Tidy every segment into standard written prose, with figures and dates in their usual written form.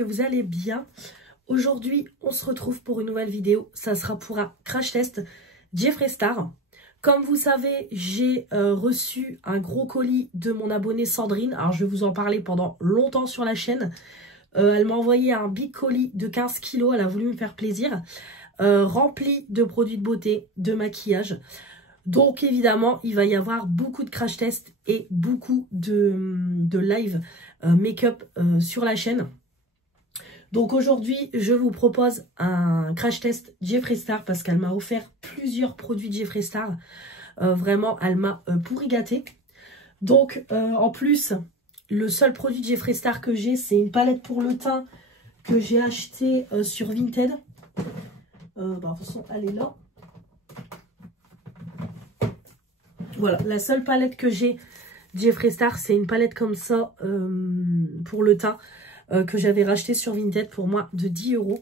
que vous allez bien. Aujourd'hui, on se retrouve pour une nouvelle vidéo. Ça sera pour un crash test Jeffree Star. Comme vous savez, j'ai reçu un gros colis de mon abonnée Sandrine. Alors, je vais vous en parler pendant longtemps sur la chaîne. Elle m'a envoyé un big colis de 15 kilos. Elle a voulu me faire plaisir. Rempli de produits de beauté, de maquillage. Donc, évidemment, il va y avoir beaucoup de crash tests et beaucoup de live make-up sur la chaîne. Donc aujourd'hui, je vous propose un crash test Jeffree Star parce qu'elle m'a offert plusieurs produits Jeffree Star. Vraiment, elle m'a pourri gâté. Donc, en plus, le seul produit Jeffree Star que j'ai, c'est une palette pour le teint que j'ai acheté sur Vinted. De toute façon, elle est là. Voilà, la seule palette que j'ai Jeffree Star, c'est une palette comme ça pour le teint. Que j'avais racheté sur Vinted pour moi de 10 €.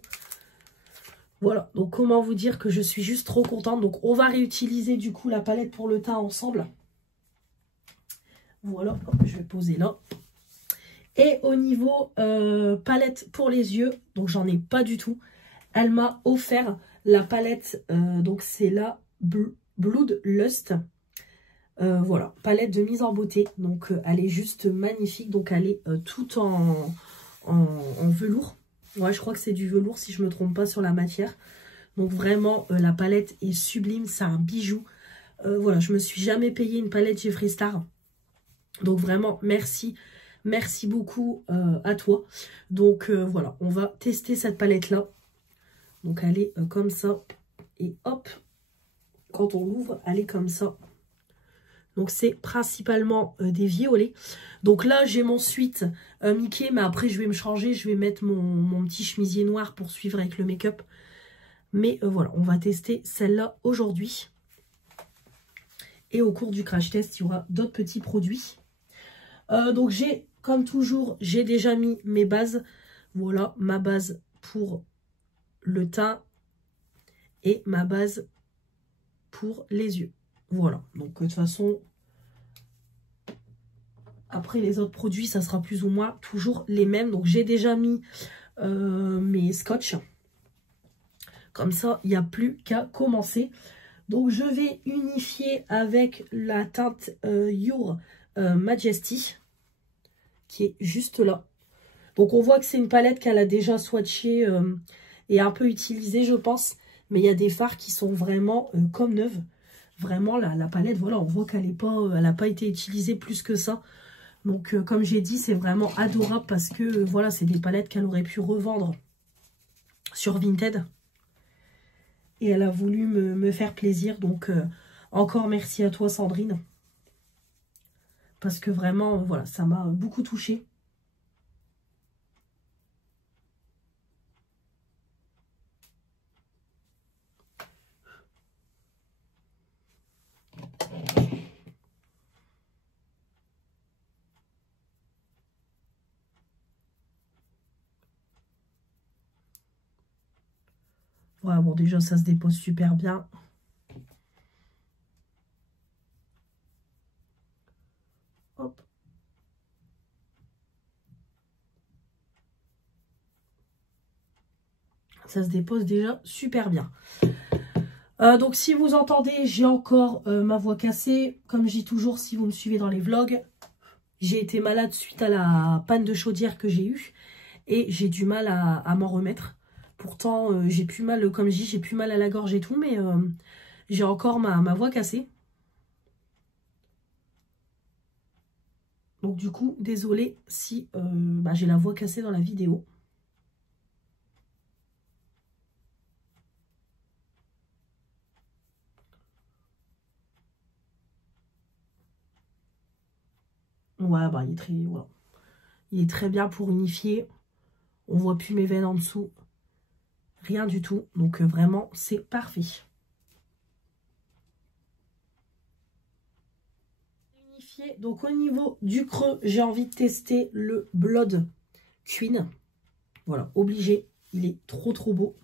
Voilà, donc comment vous dire que je suis juste trop contente. Donc on va réutiliser du coup la palette pour le teint ensemble. Voilà, je vais poser là. Et au niveau palette pour les yeux, donc j'en ai pas du tout. Elle m'a offert la palette, donc c'est la Bloodlust. Voilà, palette de mise en beauté. Donc elle est juste magnifique. Donc elle est toute en velours. Ouais, je crois que c'est du velours si je me trompe pas sur la matière. Donc vraiment, la palette est sublime. C'est un bijou. Voilà, je me suis jamais payé une palette Jeffree Star. Donc vraiment, merci. Merci beaucoup à toi. Donc voilà, on va tester cette palette-là. Donc elle est comme ça. Et hop, quand on l'ouvre, elle est comme ça. Donc, c'est principalement des violets. Donc là, j'ai mon sweat Mickey. Mais après, je vais me changer. Je vais mettre mon petit chemisier noir pour suivre avec le make-up. Mais voilà, on va tester celle-là aujourd'hui. Et au cours du crash test, il y aura d'autres petits produits. Donc, comme toujours, j'ai déjà mis mes bases. Voilà, ma base pour le teint. Et ma base pour les yeux. Voilà, donc de toute façon, après les autres produits, ça sera plus ou moins toujours les mêmes. Donc j'ai déjà mis mes scotch. Comme ça, il n'y a plus qu'à commencer. Donc je vais unifier avec la teinte Your Majesty, qui est juste là. Donc on voit que c'est une palette qu'elle a déjà swatchée et un peu utilisée, je pense. Mais il y a des fards qui sont vraiment comme neuves. Vraiment, la palette, voilà, on voit qu'elle n'a pas été utilisée plus que ça. Donc, comme j'ai dit, c'est vraiment adorable parce que, voilà, c'est des palettes qu'elle aurait pu revendre sur Vinted. Et elle a voulu me faire plaisir. Donc, encore merci à toi, Sandrine. Parce que vraiment, voilà, ça m'a beaucoup touchée. Ouais, bon, déjà, ça se dépose super bien. Hop. Ça se dépose déjà super bien. Donc, si vous entendez, j'ai encore ma voix cassée. Comme je dis toujours, si vous me suivez dans les vlogs, j'ai été malade suite à la panne de chaudière que j'ai eue. Et j'ai du mal à m'en remettre. Pourtant, j'ai plus mal, comme je dis, j'ai plus mal à la gorge et tout, mais j'ai encore ma voix cassée. Donc du coup, désolée si j'ai la voix cassée dans la vidéo. Ouais, il est très, voilà. Il est très bien pour unifier. On voit plus mes veines en dessous. Rien du tout. Donc vraiment, c'est parfait. Donc au niveau du creux, j'ai envie de tester le Blood Queen. Voilà, obligé. Il est trop beau.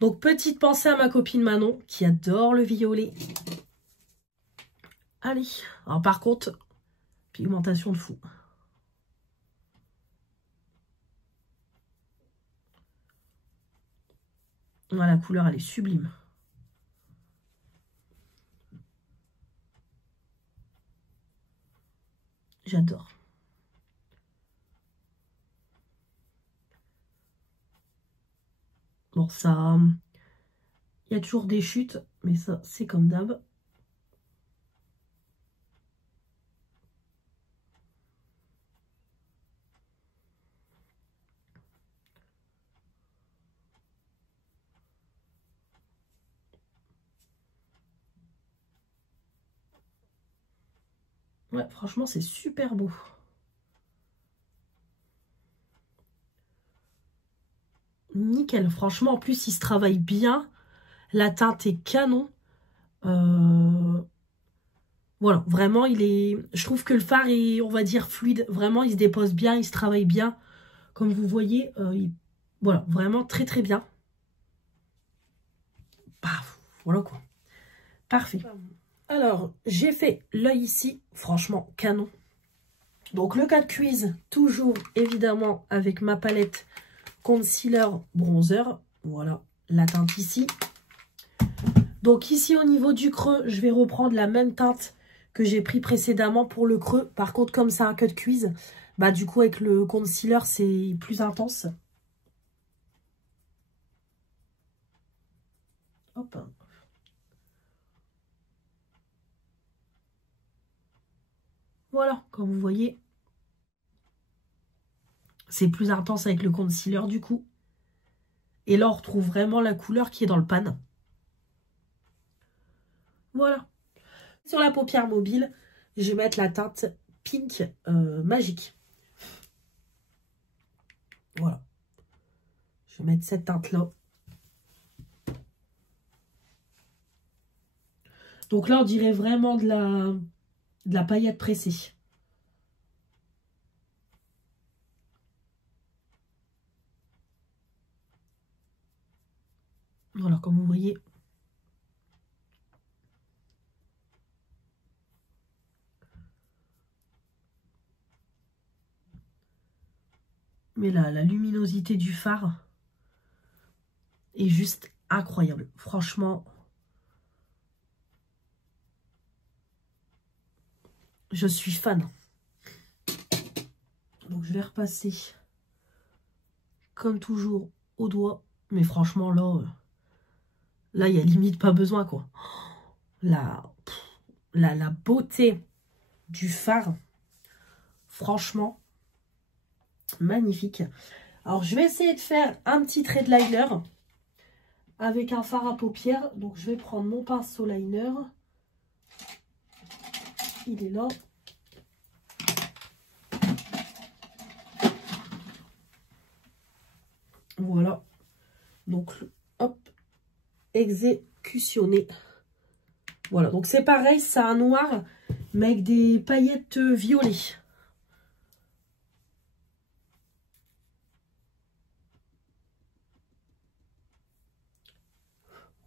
Donc petite pensée à ma copine Manon qui adore le violet. Allez. Alors par contre, pigmentation de fou. Ouais, la couleur, elle est sublime. J'adore. Bon, ça... Il y a toujours des chutes, mais ça, c'est comme d'hab. Ouais, franchement, c'est super beau. Nickel. Franchement, en plus, il se travaille bien. La teinte est canon. Voilà, vraiment, il est... Je trouve que le fard est, on va dire, fluide. Vraiment, il se dépose bien, il se travaille bien. Comme vous voyez, voilà, vraiment très très bien. Paf, voilà quoi. Parfait. Alors, j'ai fait l'œil ici. Franchement, canon. Donc, le 4 quiz, toujours évidemment avec ma palette concealer bronzer. Voilà, la teinte ici. Donc, ici, au niveau du creux, je vais reprendre la même teinte que j'ai pris précédemment pour le creux. Par contre, comme c'est un cut quiz, bah du coup, avec le concealer, c'est plus intense. Hop. Voilà, comme vous voyez, c'est plus intense avec le concealer du coup. Et là, on retrouve vraiment la couleur qui est dans le pan. Voilà. Sur la paupière mobile, je vais mettre la teinte Pink Magique. Voilà. Je vais mettre cette teinte-là. Donc là, on dirait vraiment de la paillette pressée. Voilà, comme vous voyez. Mais là, la luminosité du fard est juste incroyable. Franchement, je suis fan. Donc, je vais repasser, comme toujours, au doigt. Mais franchement, là, il n'y a limite pas besoin, quoi. La beauté du fard, franchement, magnifique. Alors, je vais essayer de faire un petit trait de liner avec un fard à paupières. Donc, je vais prendre mon pinceau liner. Il est là. Voilà. Donc, hop, exécutionné. Voilà, donc c'est pareil, c'est un noir, mais avec des paillettes violettes.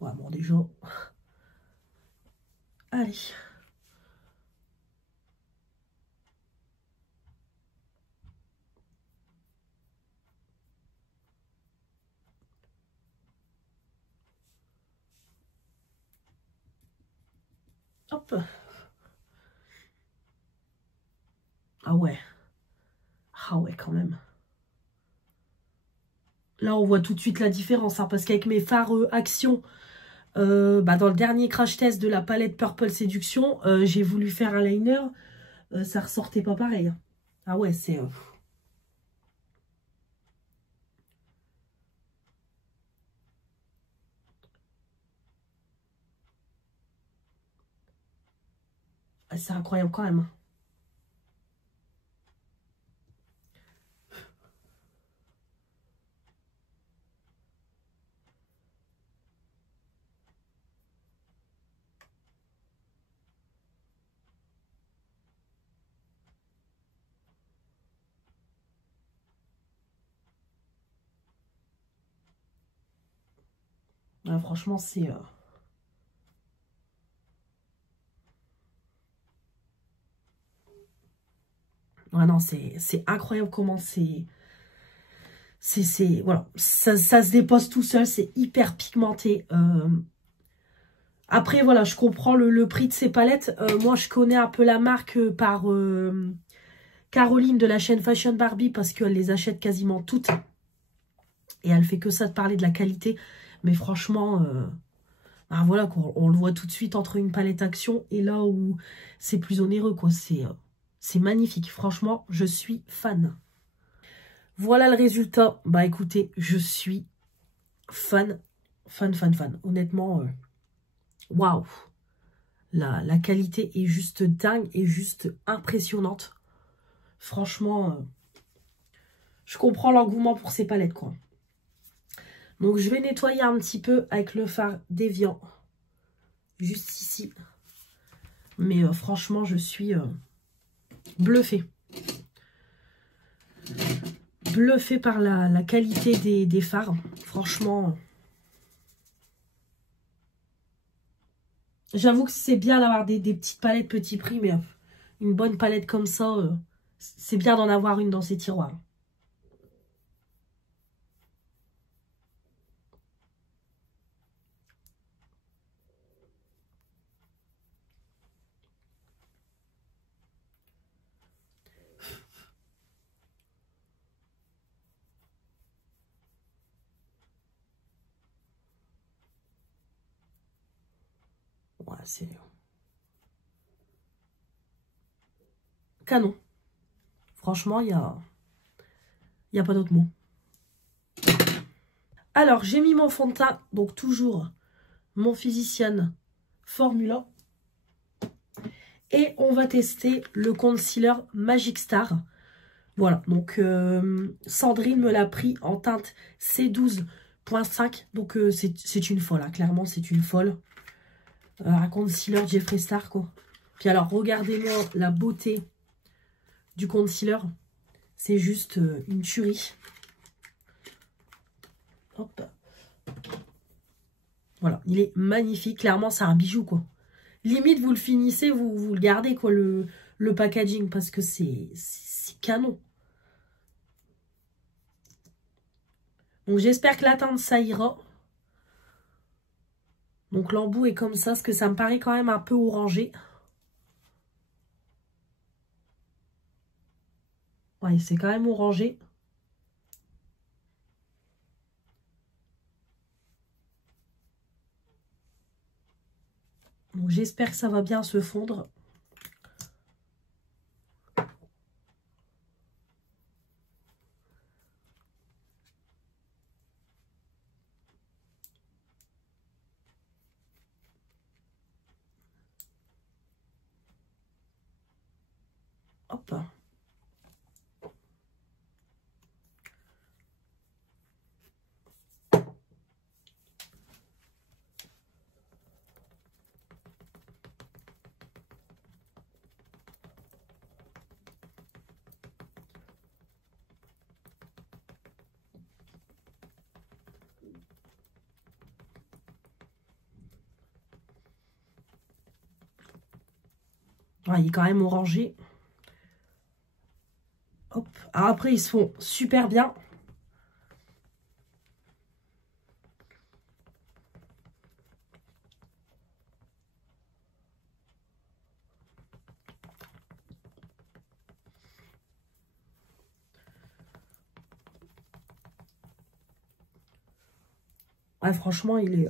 Ouais, bon, déjà. Allez. Hop. Ah ouais. Ah ouais, quand même. Là, on voit tout de suite la différence, hein, parce qu'avec mes fards Action, dans le dernier crash test de la palette Purple Séduction, j'ai voulu faire un liner, ça ressortait pas pareil. Ah ouais, c'est... c'est incroyable quand même. Ouais, franchement, c'est... Ouais, non, c'est incroyable comment c'est... voilà, ça se dépose tout seul, c'est hyper pigmenté. Après, voilà, je comprends le prix de ces palettes. Moi, je connais un peu la marque par Caroline de la chaîne Fashion Barbie parce qu'elle les achète quasiment toutes. Et elle fait que ça de parler de la qualité. Mais franchement, ben voilà, quoi, on le voit tout de suite entre une palette Action et là où c'est plus onéreux, quoi. C'est magnifique. Franchement, je suis fan. Voilà le résultat. Bah écoutez, je suis fan. Fan. Honnêtement, waouh. La qualité est juste dingue et juste impressionnante. Franchement, je comprends l'engouement pour ces palettes, quoi. Donc, je vais nettoyer un petit peu avec le fard déviant. Juste ici. Mais franchement, je suis bluffée. Bluffée par la qualité des fards. Franchement. J'avoue que c'est bien d'avoir des petites palettes petit prix. Mais une bonne palette comme ça, c'est bien d'en avoir une dans ses tiroirs. Ouais, c'est canon. Franchement, il y a pas d'autre mot. Alors, j'ai mis mon fond de teint. Donc, toujours mon Physician Formula. Et on va tester le concealer Magic Star. Voilà, donc Sandrine me l'a pris en teinte C12.5. Donc c'est une folle, hein. Clairement c'est une folle. Un concealer Jeffree Star, quoi. Puis alors, regardez-moi la beauté du concealer. C'est juste une tuerie. Hop. Voilà, il est magnifique. Clairement, c'est un bijou, quoi. Limite, vous le finissez, vous le gardez, quoi, le packaging, parce que c'est canon. Donc, j'espère que la teinte, ça ira. Donc, l'embout est comme ça, parce que ça me paraît quand même un peu orangé. Ouais, c'est quand même orangé. Donc, j'espère que ça va bien se fondre. Hop. Ouais, il est quand même orangé. Hop. Alors après, ils se font super bien. Ouais, franchement, il est...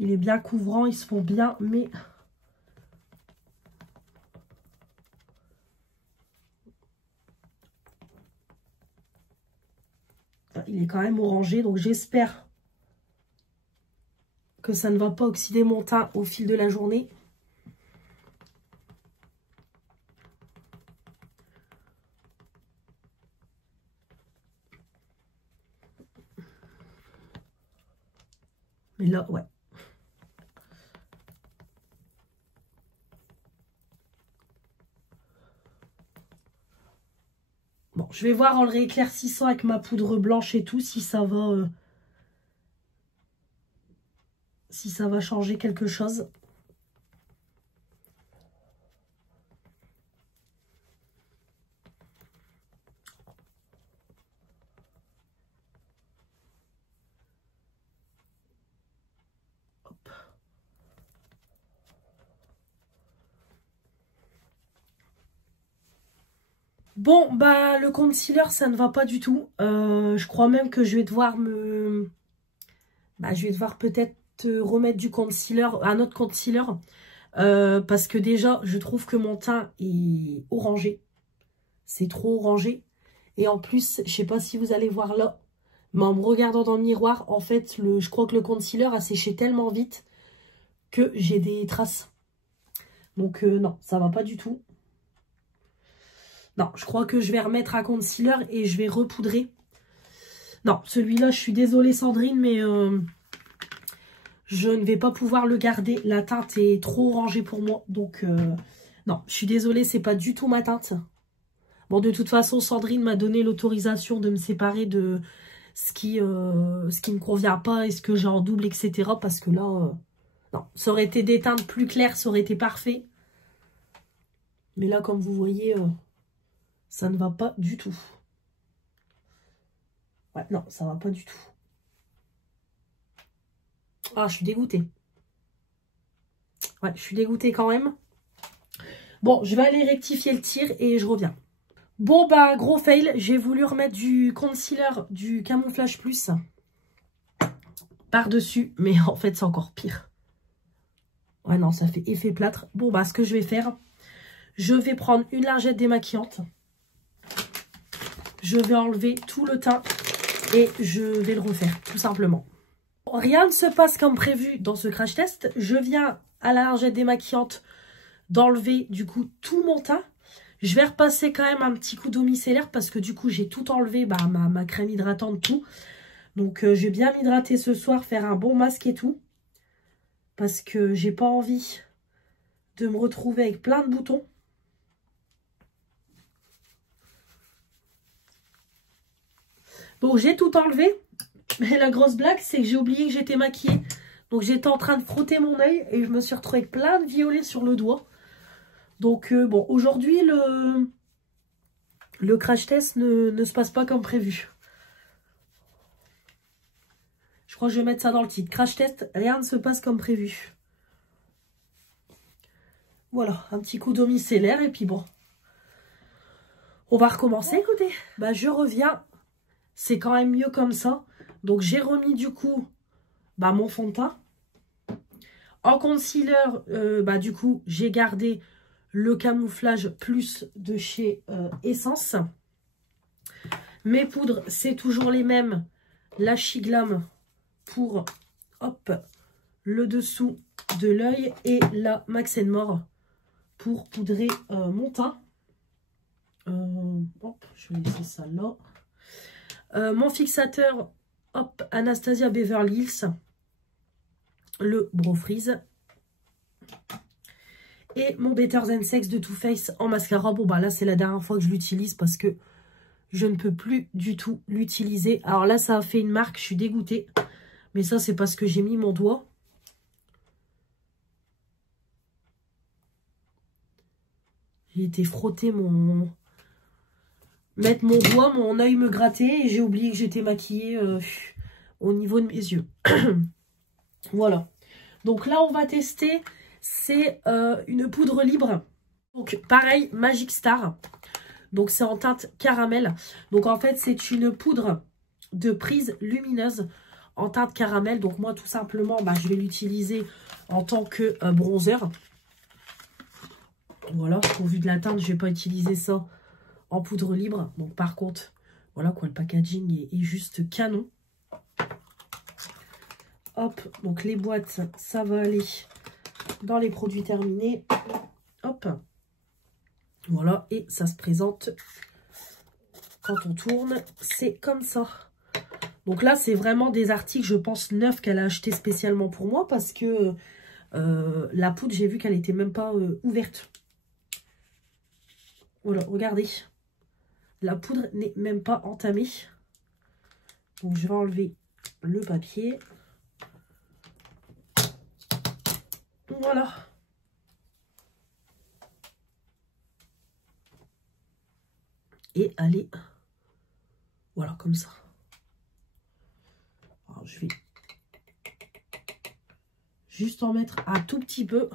Il est bien couvrant, ils se font bien, mais... Il est quand même orangé, donc j'espère que ça ne va pas oxyder mon teint au fil de la journée. Mais là, ouais. Bon, je vais voir en le rééclaircissant avec ma poudre blanche et tout, si ça va changer quelque chose. Bon, bah le concealer, ça ne va pas du tout. Je crois même que je vais devoir me... Bah, je vais devoir peut-être remettre du concealer, un autre concealer. Parce que déjà, je trouve que mon teint est orangé. C'est trop orangé. Et en plus, je sais pas si vous allez voir là, mais en me regardant dans le miroir, en fait, je crois que le concealer a séché tellement vite que j'ai des traces. Donc non, ça va pas du tout. Non, je crois que je vais remettre un concealer et je vais repoudrer. Non, celui-là, je suis désolée Sandrine, mais je ne vais pas pouvoir le garder. La teinte est trop orangée pour moi. Donc non, je suis désolée, c'est pas du tout ma teinte. Bon, de toute façon, Sandrine m'a donné l'autorisation de me séparer de ce qui me convient pas et ce que j'ai en double, etc. Parce que là, non, ça aurait été des teintes plus claires, ça aurait été parfait. Mais là, comme vous voyez, ça ne va pas du tout. Ouais, non, ça va pas du tout. Ah, je suis dégoûtée. Ouais, je suis dégoûtée quand même. Bon, je vais aller rectifier le tir et je reviens. Bon, bah, gros fail. J'ai voulu remettre du concealer du Camouflage Plus par-dessus. Mais en fait, c'est encore pire. Ouais, non, ça fait effet plâtre. Bon, bah, ce que je vais faire, je vais prendre une lingette démaquillante. Je vais enlever tout le teint et je vais le refaire, tout simplement. Rien ne se passe comme prévu dans ce crash test. Je viens à la lingette démaquillante d'enlever du coup tout mon teint. Je vais repasser quand même un petit coup d'eau micellaire parce que du coup j'ai tout enlevé, bah, ma crème hydratante, tout. Donc je vais bien m'hydrater ce soir, faire un bon masque et tout. Parce que j'ai pas envie de me retrouver avec plein de boutons. Donc j'ai tout enlevé. Mais la grosse blague, c'est que j'ai oublié que j'étais maquillée. Donc j'étais en train de frotter mon œil et je me suis retrouvée avec plein de violets sur le doigt. Donc bon, aujourd'hui, le crash test ne se passe pas comme prévu. Je crois que je vais mettre ça dans le titre. Crash test, rien ne se passe comme prévu. Voilà, un petit coup d'eau micellaire et puis bon. On va recommencer, écoutez. Bah je reviens. C'est quand même mieux comme ça. Donc j'ai remis du coup bah, mon fond de teint. En concealer, bah, du coup, j'ai gardé le Camouflage Plus de chez Essence. Mes poudres, c'est toujours les mêmes. La Shiglam pour hop, le dessous de l'œil et la Max More pour poudrer mon teint. Hop, je vais laisser ça là. Mon fixateur, hop, Anastasia Beverly Hills. Le Brow Freeze. Et mon Better Than Sex de Too Faced en mascara. Bon, bah là, c'est la dernière fois que je l'utilise parce que je ne peux plus du tout l'utiliser. Alors là, ça a fait une marque, je suis dégoûtée. Mais ça, c'est parce que j'ai mis mon doigt. J'ai été frotter mettre mon doigt, mon œil me grattait et j'ai oublié que j'étais maquillée au niveau de mes yeux. Voilà. Donc là, on va tester, c'est une poudre libre. Donc pareil, Magic Star. Donc c'est en teinte caramel. Donc en fait, c'est une poudre de prise lumineuse en teinte caramel. Donc moi, tout simplement, bah, je vais l'utiliser en tant que bronzer. Voilà, au vu de la teinte, je ne vais pas utiliser ça en poudre libre. Donc par contre, voilà quoi, le packaging est juste canon. Hop, donc les boîtes, ça va aller dans les produits terminés. Hop. Voilà, et ça se présente quand on tourne. C'est comme ça. Donc là, c'est vraiment des articles, je pense, neufs qu'elle a acheté spécialement pour moi. Parce que la poudre, j'ai vu qu'elle n'était même pas ouverte. Voilà, regardez. La poudre n'est même pas entamée. Donc je vais enlever le papier. Voilà. Et allez, voilà, comme ça. Alors, je vais juste en mettre un tout petit peu.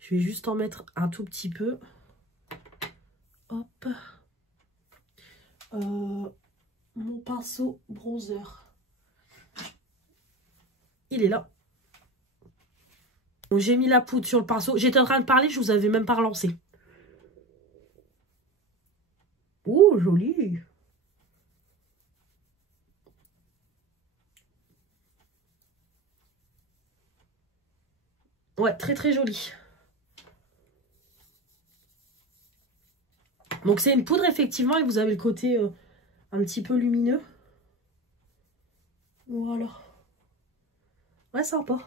Je vais juste en mettre un tout petit peu. Hop. Mon pinceau bronzer. Il est là. J'ai mis la poudre sur le pinceau. J'étais en train de parler, je vous avais même pas relancé. Oh, joli. Ouais, très très joli. Donc c'est une poudre effectivement et vous avez le côté un petit peu lumineux. Voilà. Ouais, sympa.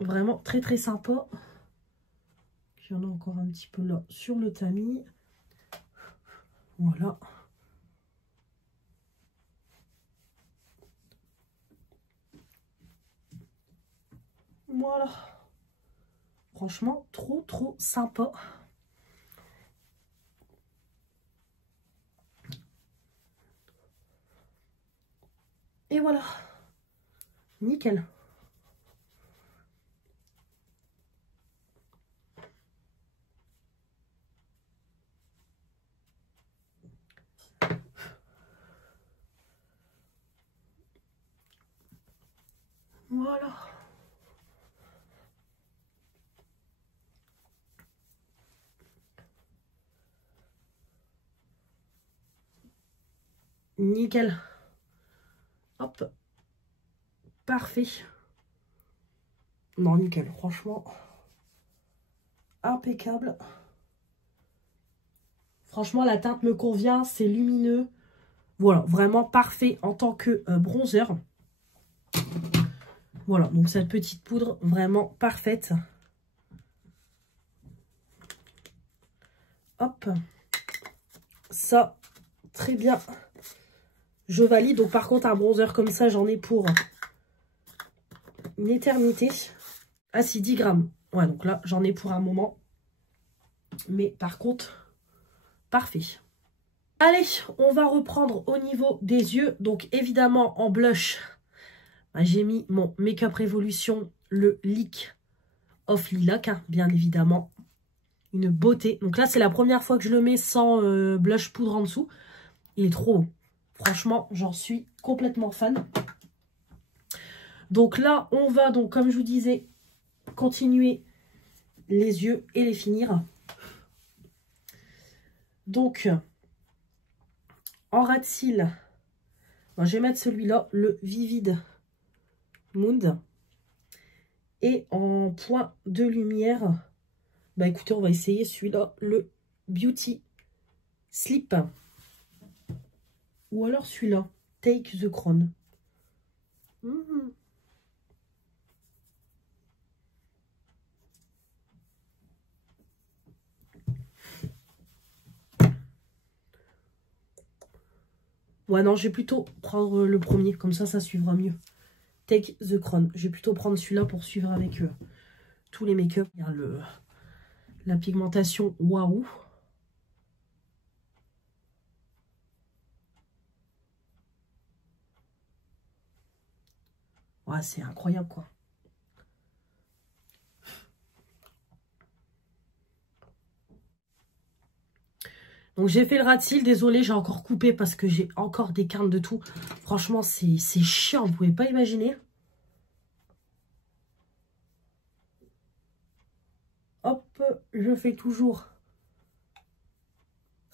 Vraiment très très sympa. Il y en a encore un petit peu là sur le tamis. Voilà. Voilà. Franchement, trop trop sympa. Et voilà. Nickel. Voilà. Nickel. Hop. Parfait. Non, nickel. Franchement, impeccable. Franchement, la teinte me convient. C'est lumineux. Voilà, vraiment parfait en tant que bronzer. Voilà, donc cette petite poudre, vraiment parfaite. Hop. Ça, très bien. Je valide. Donc par contre, un bronzer comme ça, j'en ai pour une éternité. Ah si, 10 grammes. Ouais, donc là, j'en ai pour un moment. Mais par contre, parfait. Allez, on va reprendre au niveau des yeux. Donc évidemment, en blush, j'ai mis mon Make Up Revolution, le Lick of Lilac, hein, bien évidemment. Une beauté. Donc là, c'est la première fois que je le mets sans blush poudre en dessous. Il est trop beau. Franchement, j'en suis complètement fan. Donc là, on va, donc comme je vous disais, continuer les yeux et les finir. Donc, en ras de cils, je vais mettre celui-là, le Vivid Mood. Et en point de lumière, bah écoutez, on va essayer celui-là, le Beauty Sleep. Ou alors celui-là, Take the Crown. Ouais, non, je vais plutôt prendre le premier, comme ça suivra mieux. Take the Crown. Je vais plutôt prendre celui-là pour suivre avec tous les make-up. Il y a la pigmentation, waouh. Ouais, c'est incroyable, quoi. Donc, j'ai fait le ras de cils. Désolée, j'ai encore coupé parce que j'ai encore des quintes de tout. Franchement, c'est chiant. Vous pouvez pas imaginer. Hop, je fais toujours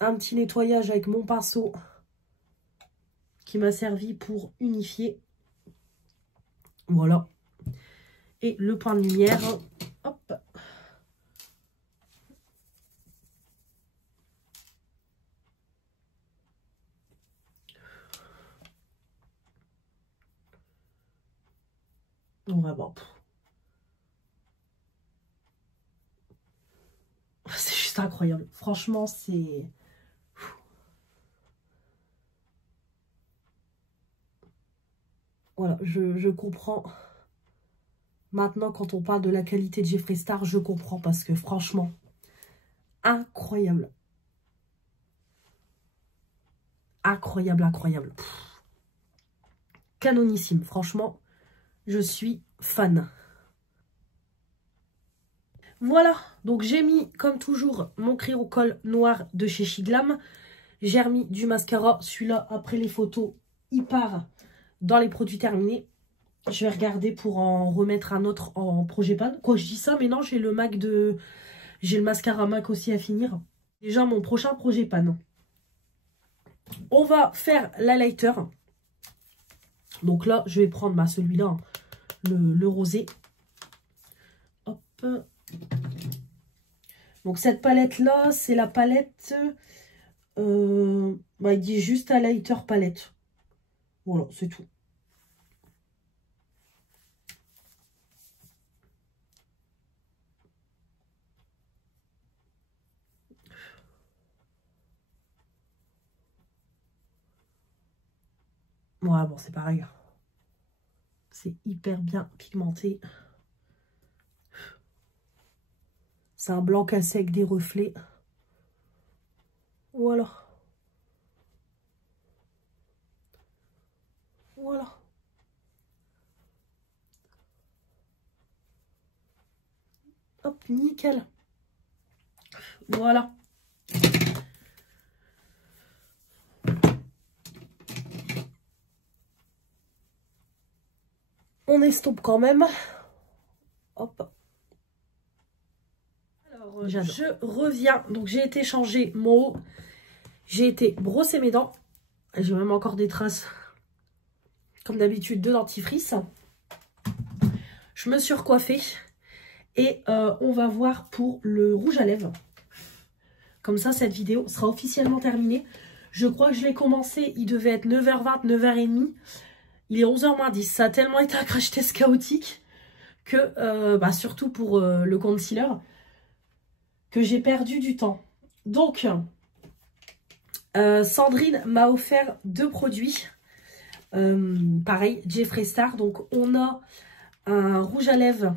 un petit nettoyage avec mon pinceau qui m'a servi pour unifier. Voilà. Et le point de lumière. Hop. On va voir. C'est juste incroyable. Franchement, c'est... Voilà, je comprends. Maintenant, quand on parle de la qualité de Jeffree Star, je comprends parce que franchement, incroyable. Incroyable, incroyable. Pff. Canonissime. Franchement, je suis fan. Voilà, donc j'ai mis comme toujours mon Cryocol noir de chez Shiglam. J'ai remis du mascara, celui-là après les photos, il part dans les produits terminés. Je vais regarder pour en remettre un autre en projet pan. Quoi, je dis ça, mais non, j'ai le MAC de... J'ai le mascara MAC aussi à finir. Déjà mon prochain projet pan. On va faire l'highlighter. Donc là, je vais prendre celui-là, hein, le rosé. Hop. Donc cette palette-là, c'est la palette... il dit juste highlighter palette. Voilà, c'est tout. Ouais, bon, c'est pareil. C'est hyper bien pigmenté. C'est un blanc cassé avec des reflets. Voilà. Voilà. Hop, nickel. Voilà. On estompe quand même. Hop. Alors, je reviens. Donc, j'ai été changer mon haut. J'ai été brosser mes dents. J'ai même encore des traces, comme d'habitude, de dentifrice. Je me suis recoiffée. Et on va voir pour le rouge à lèvres. Comme ça, cette vidéo sera officiellement terminée. Je crois que je l'ai commencé. Il devait être 9h20, 9h30. Il est 11h moins 10. Ça a tellement été un crash test chaotique que, surtout pour le concealer, que j'ai perdu du temps. Donc, Sandrine m'a offert 2 produits. Pareil, Jeffree Star. Donc, on a un rouge à lèvres.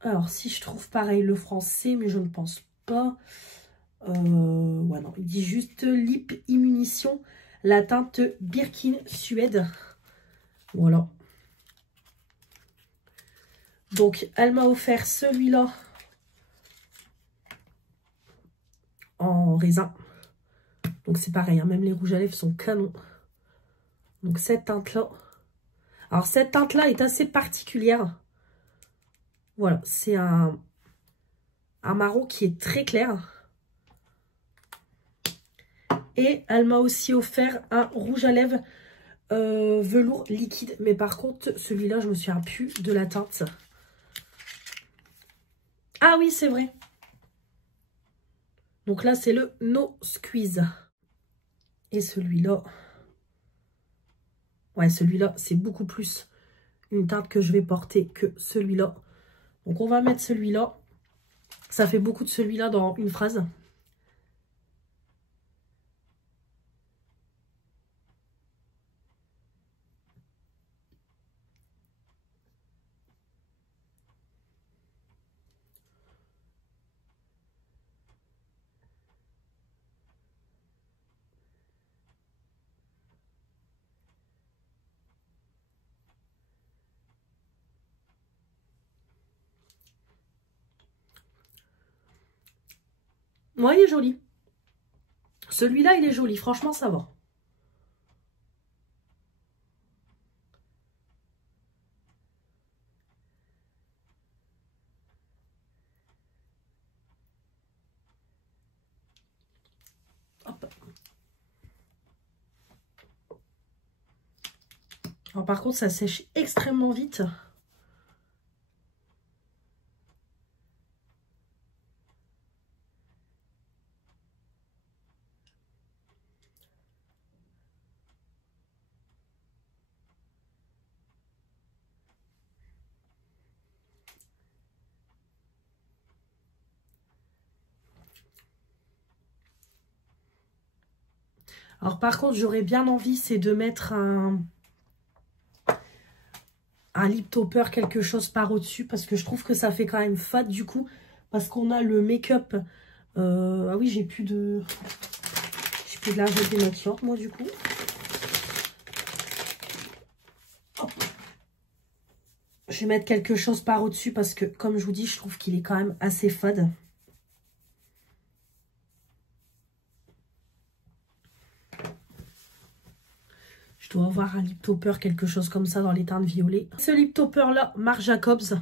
Alors, si je trouve pareil le français, mais je ne pense pas. Ouais, non, il dit juste Lip Immunition, la teinte Birkin Suède. Voilà. Donc, elle m'a offert celui-là en raisin. Donc, c'est pareil, hein, même les rouges à lèvres sont canons. Donc, cette teinte-là. Alors, cette teinte-là est assez particulière. Voilà, c'est un marron qui est très clair. Et elle m'a aussi offert un rouge à lèvres velours liquide. Mais par contre, celui-là, je me souviens plus de la teinte. Ah oui, c'est vrai. Donc là, c'est le No Squeeze. Et celui-là... Ouais, celui-là, c'est beaucoup plus une teinte que je vais porter que celui-là. Donc, on va mettre celui-là. Ça fait beaucoup de celui-là dans une phrase. Ouais, il est joli. Celui-là, il est joli. Franchement, ça va. Hop. Alors, par contre, ça sèche extrêmement vite. Alors, par contre, j'aurais bien envie, c'est de mettre un lip topper, quelque chose par au-dessus, parce que je trouve que ça fait quand même fade du coup, parce qu'on a le make-up. Ah oui, j'ai plus de la gel démaquillante, moi, du coup. Je Je vais mettre quelque chose par au-dessus parce que, comme je vous dis, je trouve qu'il est quand même assez fade. Je dois avoir un lip topper, quelque chose comme ça dans les teintes violet. Ce lip topper là, Marc Jacobs.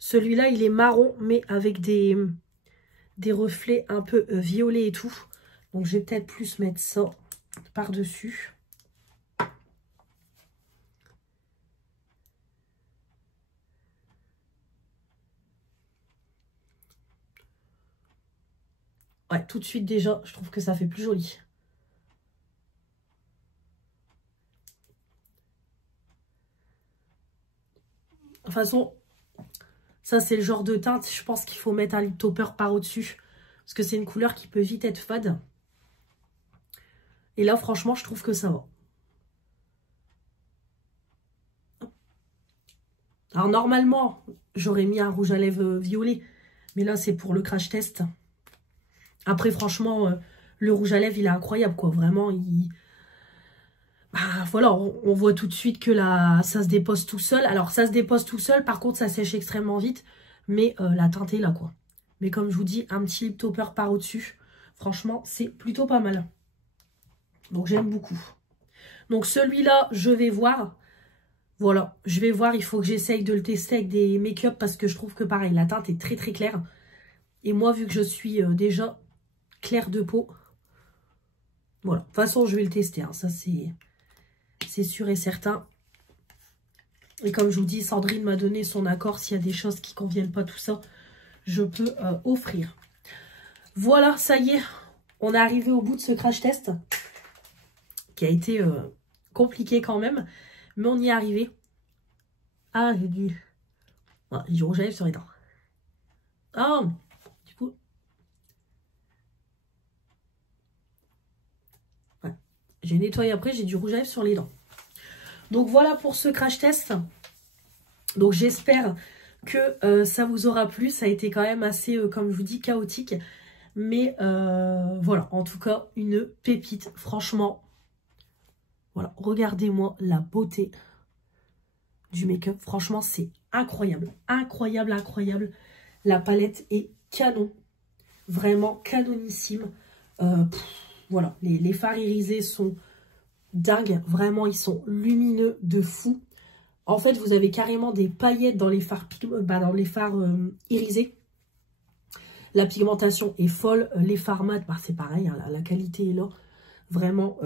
Celui-là, il est marron, mais avec des reflets un peu violets et tout. Donc, je vais peut-être plus mettre ça par-dessus. Ouais, tout de suite déjà, je trouve que ça fait plus joli. De toute façon, ça c'est le genre de teinte, je pense qu'il faut mettre un lip topper par au-dessus. Parce que c'est une couleur qui peut vite être fade. Et là, franchement, je trouve que ça va. Alors normalement, j'aurais mis un rouge à lèvres violet. Mais là, c'est pour le crash test. Après, franchement, le rouge à lèvres, il est incroyable, quoi. Vraiment, bah, voilà, on voit tout de suite que là, ça se dépose tout seul. Alors, ça se dépose tout seul. Par contre, ça sèche extrêmement vite. Mais la teinte est là, quoi. Mais comme je vous dis, un petit lip topper par au-dessus. Franchement, c'est plutôt pas mal. Donc, j'aime beaucoup. Donc, celui-là, je vais voir. Voilà, je vais voir. Il faut que j'essaye de le tester avec des make-up parce que je trouve que, pareil, la teinte est très, très claire. Et moi, vu que je suis déjà claire de peau, voilà. De toute façon, je vais le tester. Hein. Ça, c'est sûr et certain. Et comme je vous dis, Sandrine m'a donné son accord. S'il y a des choses qui ne conviennent pas, tout ça, je peux offrir. Voilà, ça y est. On est arrivé au bout de ce crash test. Qui a été compliqué quand même. Mais on y est arrivé. Ah, j'ai du rouge à lèvres sur les dents. Ah, du coup... Ouais. J'ai nettoyé après, j'ai du rouge à lèvres sur les dents. Donc voilà pour ce crash test. Donc j'espère que ça vous aura plu. Ça a été quand même assez, comme je vous dis, chaotique. Mais voilà, en tout cas, une pépite. Franchement, voilà, regardez-moi la beauté du make-up. Franchement, c'est incroyable. Incroyable, incroyable. La palette est canon. Vraiment canonissime. Voilà, les fards irisés sont dingues. Vraiment, ils sont lumineux de fou. En fait, vous avez carrément des paillettes dans les fards, irisés. La pigmentation est folle. Les fards mat, bah, c'est pareil. Hein, la qualité est là. Vraiment,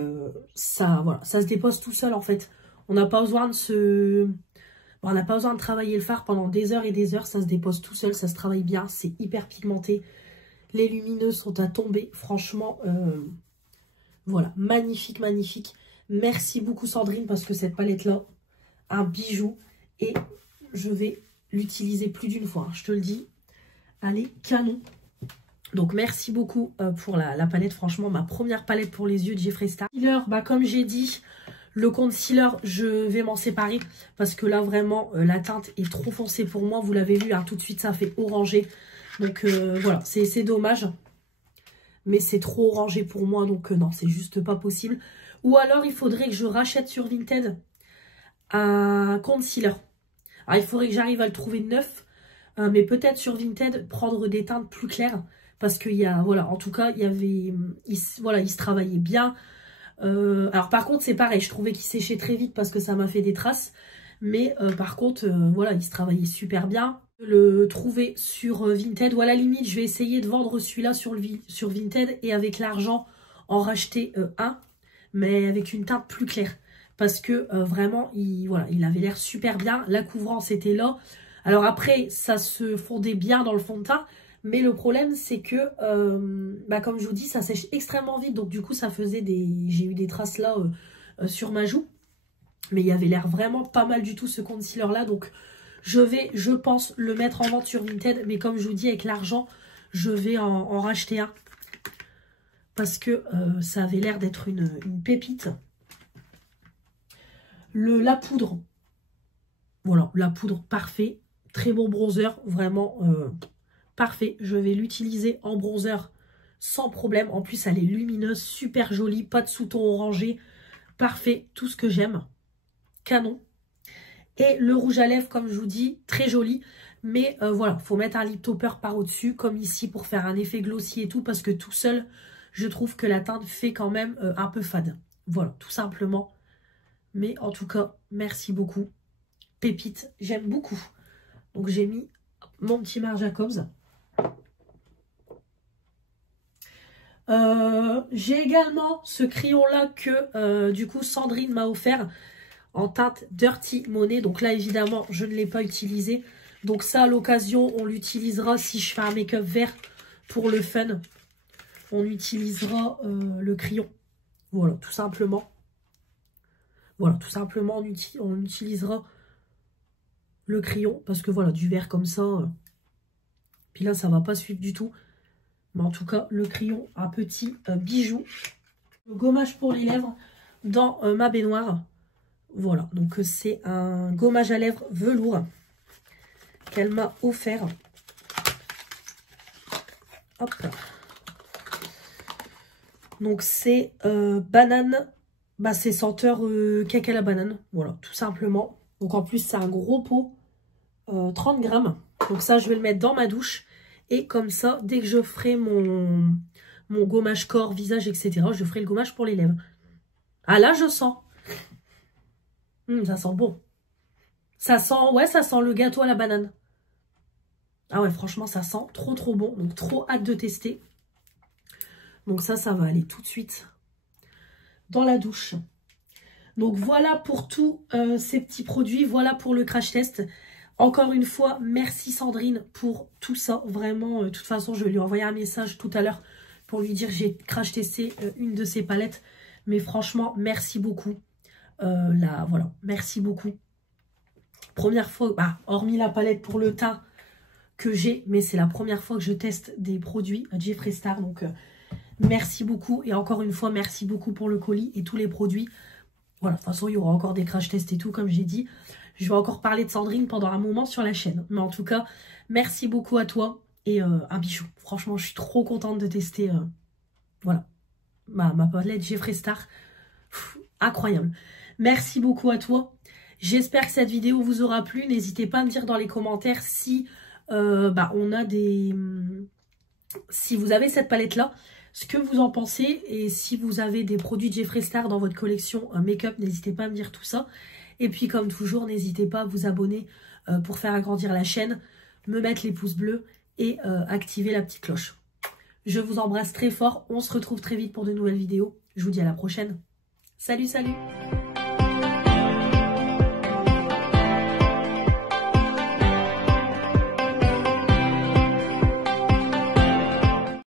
ça, voilà, ça se dépose tout seul en fait. On n'a pas besoin de on n'a pas besoin de travailler le fard pendant des heures et des heures. Ça se dépose tout seul, ça se travaille bien. C'est hyper pigmenté. Les lumineux sont à tomber. Franchement, voilà, magnifique, magnifique. Merci beaucoup Sandrine parce que cette palette-là, un bijou. Et je vais l'utiliser plus d'une fois. Hein, je te le dis. Elle est canon. Donc merci beaucoup pour la palette. Franchement, ma première palette pour les yeux de Jeffree Star. Bah, comme j'ai dit, le concealer, je vais m'en séparer. Parce que là, vraiment, la teinte est trop foncée pour moi. Vous l'avez vu, hein, tout de suite, ça fait orangé. Donc voilà, c'est dommage. Mais c'est trop orangé pour moi. Donc non, c'est juste pas possible. Ou alors, il faudrait que je rachète sur Vinted un concealer. Alors, il faudrait que j'arrive à le trouver neuf. Mais peut-être sur Vinted, prendre des teintes plus claires. Parce qu'il y a, voilà, en tout cas, il y avait, voilà, il se travaillait bien. Alors par contre, c'est pareil, je trouvais qu'il séchait très vite parce que ça m'a fait des traces. Mais par contre, voilà, il se travaillait super bien. Le trouver sur Vinted, ou à la limite, je vais essayer de vendre celui-là sur Vinted et avec l'argent en racheter un, mais avec une teinte plus claire. Parce que vraiment, voilà, il avait l'air super bien. La couvrance était là. Alors après, ça se fondait bien dans le fond de teint. Mais le problème, c'est que, bah, comme je vous dis, ça sèche extrêmement vite. Donc, du coup, ça faisait des... J'ai eu des traces là sur ma joue. Mais il y avait l'air vraiment pas mal du tout, ce concealer-là. Donc, je vais, je pense, le mettre en vente sur Vinted. Mais comme je vous dis, avec l'argent, je vais en racheter un. Parce que ça avait l'air d'être une pépite. La poudre. Voilà, la poudre, parfait. Très bon bronzer, vraiment... parfait, je vais l'utiliser en bronzer sans problème. En plus, elle est lumineuse, super jolie, pas de sous-ton orangé. Parfait, tout ce que j'aime. Canon. Et le rouge à lèvres, comme je vous dis, très joli. Mais voilà, faut mettre un lip topper par au-dessus, comme ici, pour faire un effet glossy et tout. Parce que tout seul, je trouve que la teinte fait quand même un peu fade. Voilà, tout simplement. Mais en tout cas, merci beaucoup. Pépite, j'aime beaucoup. Donc j'ai mis mon petit Marc Jacobs. J'ai également ce crayon-là que du coup Sandrine m'a offert en teinte Dirty Money. Donc là, évidemment, je ne l'ai pas utilisé. Donc ça, à l'occasion, on l'utilisera si je fais un make-up vert pour le fun. On utilisera le crayon. Voilà, tout simplement. Voilà, tout simplement, on utilisera le crayon. Parce que voilà, du vert comme ça. Puis là, ça va pas suivre du tout. Mais en tout cas, le crayon, un petit bijou. Le gommage pour les lèvres dans ma baignoire. Voilà, donc c'est un gommage à lèvres velours qu'elle m'a offert. Hop. Donc c'est banane, bah c'est senteur cake à la banane. Voilà, tout simplement. Donc en plus, c'est un gros pot, 30 grammes. Donc ça, je vais le mettre dans ma douche. Et comme ça, dès que je ferai mon gommage corps, visage, etc., je ferai le gommage pour les lèvres. Ah là, je sens. Ça sent bon. Ça sent, ouais, ça sent le gâteau à la banane. Ah ouais, franchement, ça sent trop, trop bon. Donc, trop hâte de tester. Donc ça va aller tout de suite dans la douche. Donc, voilà pour tous ces petits produits. Voilà pour le crash test. Encore une fois, merci Sandrine pour tout ça. Vraiment, de toute façon, je vais lui envoyer un message tout à l'heure pour lui dire que j'ai crash testé une de ses palettes. Mais franchement, merci beaucoup. Voilà, merci beaucoup. Première fois, bah, hormis la palette pour le teint que j'ai, mais c'est la première fois que je teste des produits Jeffree Star. Donc, merci beaucoup. Et encore une fois, merci beaucoup pour le colis et tous les produits. Voilà, de toute façon, il y aura encore des crash tests et tout, comme j'ai dit. Je vais encore parler de Sandrine pendant un moment sur la chaîne. Mais en tout cas, merci beaucoup à toi. Et un bijou. Franchement, je suis trop contente de tester voilà, ma palette Jeffree Star. Pff, incroyable. Merci beaucoup à toi. J'espère que cette vidéo vous aura plu. N'hésitez pas à me dire dans les commentaires si on a des... Si vous avez cette palette-là, ce que vous en pensez. Et si vous avez des produits Jeffree Star dans votre collection make-up, n'hésitez pas à me dire tout ça. Et puis comme toujours, n'hésitez pas à vous abonner pour faire agrandir la chaîne, me mettre les pouces bleus et activer la petite cloche. Je vous embrasse très fort. On se retrouve très vite pour de nouvelles vidéos. Je vous dis à la prochaine. Salut, salut!